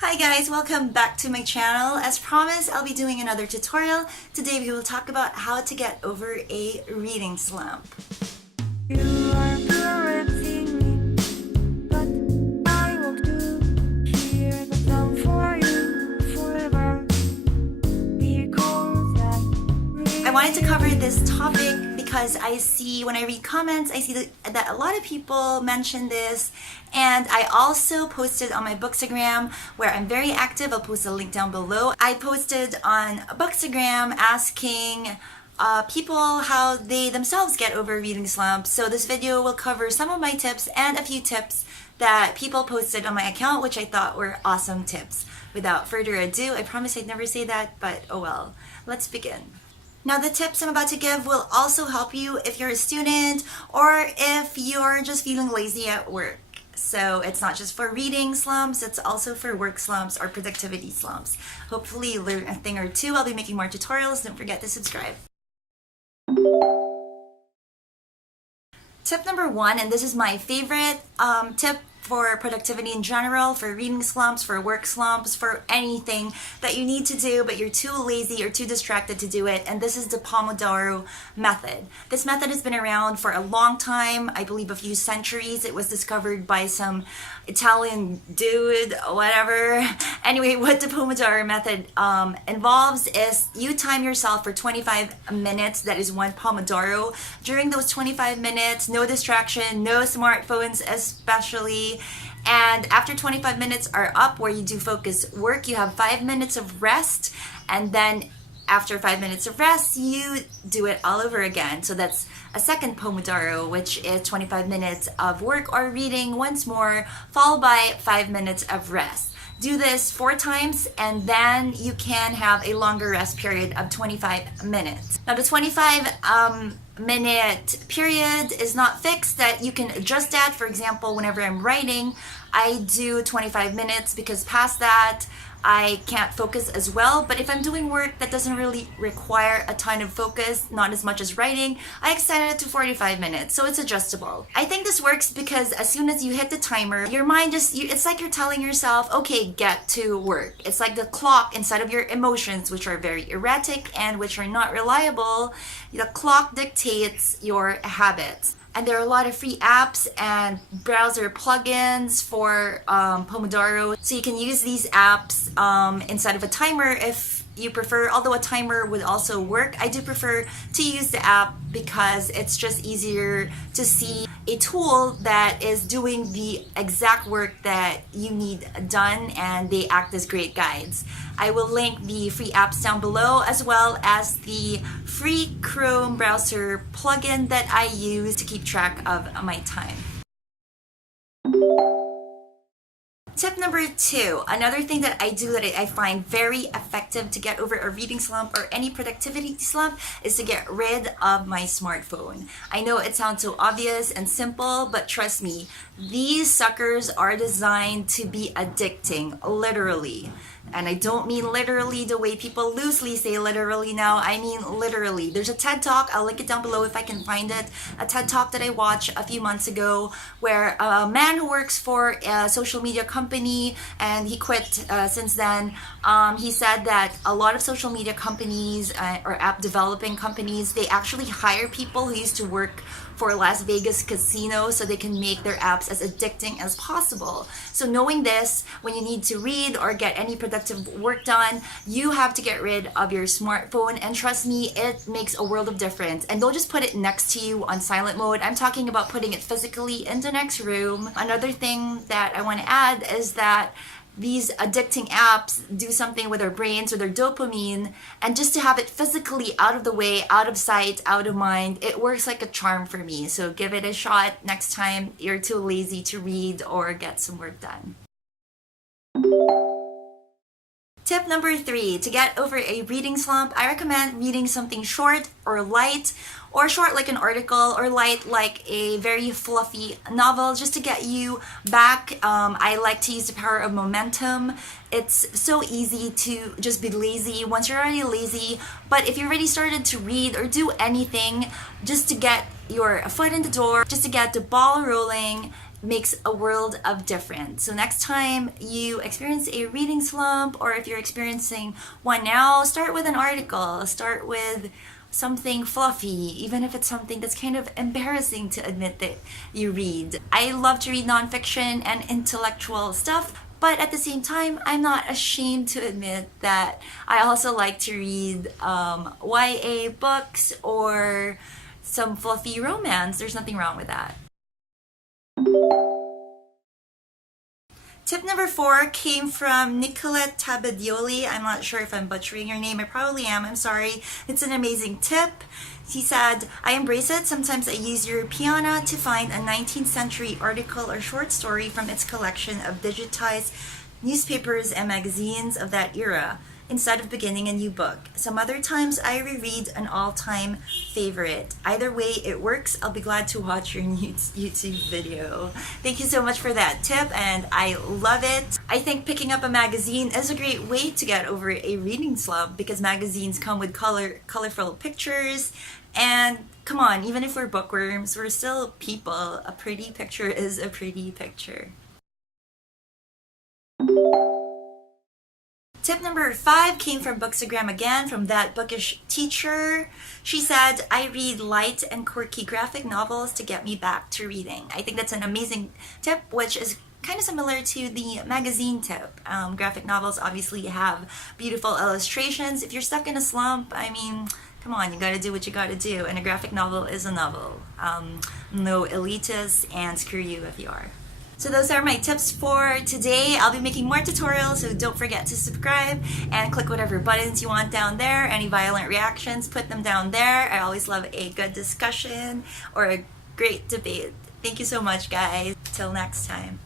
Hi guys, welcome back to my channel. As promised, I'll be doing another tutorial. Today we will talk about how to get over a reading slump. You are correcting me, but I will do here the song for you forever. I wanted to cover this topic because I see, when I read comments, I see that a lot of people mention this, and I also posted on my bookstagram where I'm very active. I'll post a link down below. I posted on bookstagram asking people how they themselves get over reading slumps. So this video will cover some of my tips and a few tips that people posted on my account, which I thought were awesome tips. Without further ado, I promise I'd never say that, but oh well. Let's begin. Now, the tips I'm about to give will also help you if you're a student or if you're just feeling lazy at work. So it's not just for reading slumps, it's also for work slumps or productivity slumps. Hopefully you learn a thing or two. I'll be making more tutorials. Don't forget to subscribe. Tip number one, and this is my favorite tip for productivity in general, for reading slumps, for work slumps, for anything that you need to do but you're too lazy or too distracted to do it, and this is the Pomodoro Method. This method has been around for a long time, I believe a few centuries. It was discovered by some Italian dude, whatever. Anyway, what the Pomodoro Method involves is you time yourself for 25 minutes, that is one Pomodoro. During those 25 minutes, no distraction, no smartphones especially. And after 25 minutes are up where you do focus work, you have 5 minutes of rest, and then after 5 minutes of rest, you do it all over again. So that's a second Pomodoro, which is 25 minutes of work or reading once more, followed by 5 minutes of rest. Do this 4 times, and then you can have a longer rest period of 25 minutes. Now, the 25-minute period is not fixed, that you can adjust that. For example, whenever I'm writing, I do 25 minutes because past that, I can't focus as well. But if I'm doing work that doesn't really require a ton of focus, not as much as writing, I extend it to 45 minutes, so it's adjustable. I think this works because as soon as you hit the timer, your mind it's like you're telling yourself, okay, get to work. It's like the clock inside of your emotions, which are very erratic and which are not reliable. The clock dictates your habits. And there are a lot of free apps and browser plugins for Pomodoro. So you can use these apps instead of a timer if you prefer, although a timer would also work. I do prefer to use the app because it's just easier to see a tool that is doing the exact work that you need done, and they act as great guides. I will link the free apps down below, as well as the free Chrome browser plugin that I use to keep track of my time. Tip number 2, another thing that I do that I find very effective to get over a reading slump or any productivity slump is to get rid of my smartphone. I know it sounds so obvious and simple, but trust me, these suckers are designed to be addicting, literally. And I don't mean literally the way people loosely say literally now. I mean literally. There's a TED Talk, I'll link it down below if I can find it, a TED Talk that I watched a few months ago where a man who works for a social media company, and he quit since then, he said that a lot of social media companies or app developing companies, they actually hire people who used to work for Las Vegas casino so they can make their apps as addicting as possible. So knowing this, when you need to read or get any productive work done, you have to get rid of your smartphone, and trust me, it makes a world of difference. And don't just put it next to you on silent mode. I'm talking about putting it physically in the next room. Another thing that I want to add is that these addicting apps do something with our brains, with our dopamine, and just to have it physically out of the way, out of sight, out of mind, it works like a charm for me. So give it a shot next time you're too lazy to read or get some work done. Tip number 3, to get over a reading slump, I recommend reading something short or light, or short like an article, or light like a very fluffy novel, just to get you back. I like to use the power of momentum. It's so easy to just be lazy once you're already lazy, but if you already started to read or do anything just to get your foot in the door, just to get the ball rolling, makes a world of difference. So next time you experience a reading slump, or if you're experiencing one now, start with an article, start with something fluffy, even if it's something that's kind of embarrassing to admit that you read. I love to read nonfiction and intellectual stuff, but at the same time, I'm not ashamed to admit that I also like to read YA books or some fluffy romance. There's nothing wrong with that. Tip number 4 came from Nicolette Tabadioli. I'm not sure if I'm butchering your name. I probably am. I'm sorry. It's an amazing tip. He said, I embrace it. Sometimes I use Europeana to find a 19th century article or short story from its collection of digitized newspapers and magazines of that era, instead of beginning a new book. Some other times I reread an all-time favorite. Either way it works. I'll be glad to watch your YouTube video. Thank you so much for that tip, and I love it. I think picking up a magazine is a great way to get over a reading slump, because magazines come with colorful pictures, and come on, even if we're bookworms, we're still people. A pretty picture is a pretty picture. Tip number 5 came from Bookstagram again, from That Bookish Teacher. She said, I read light and quirky graphic novels to get me back to reading. I think that's an amazing tip, which is kind of similar to the magazine tip. Graphic novels obviously have beautiful illustrations. If you're stuck in a slump, I mean, come on, you gotta do what you gotta do. And a graphic novel is a novel. No elitists, and screw you if you are. So those are my tips for today. I'll be making more tutorials, so don't forget to subscribe and click whatever buttons you want down there. Any violent reactions, put them down there. I always love a good discussion or a great debate. Thank you so much, guys. Till next time.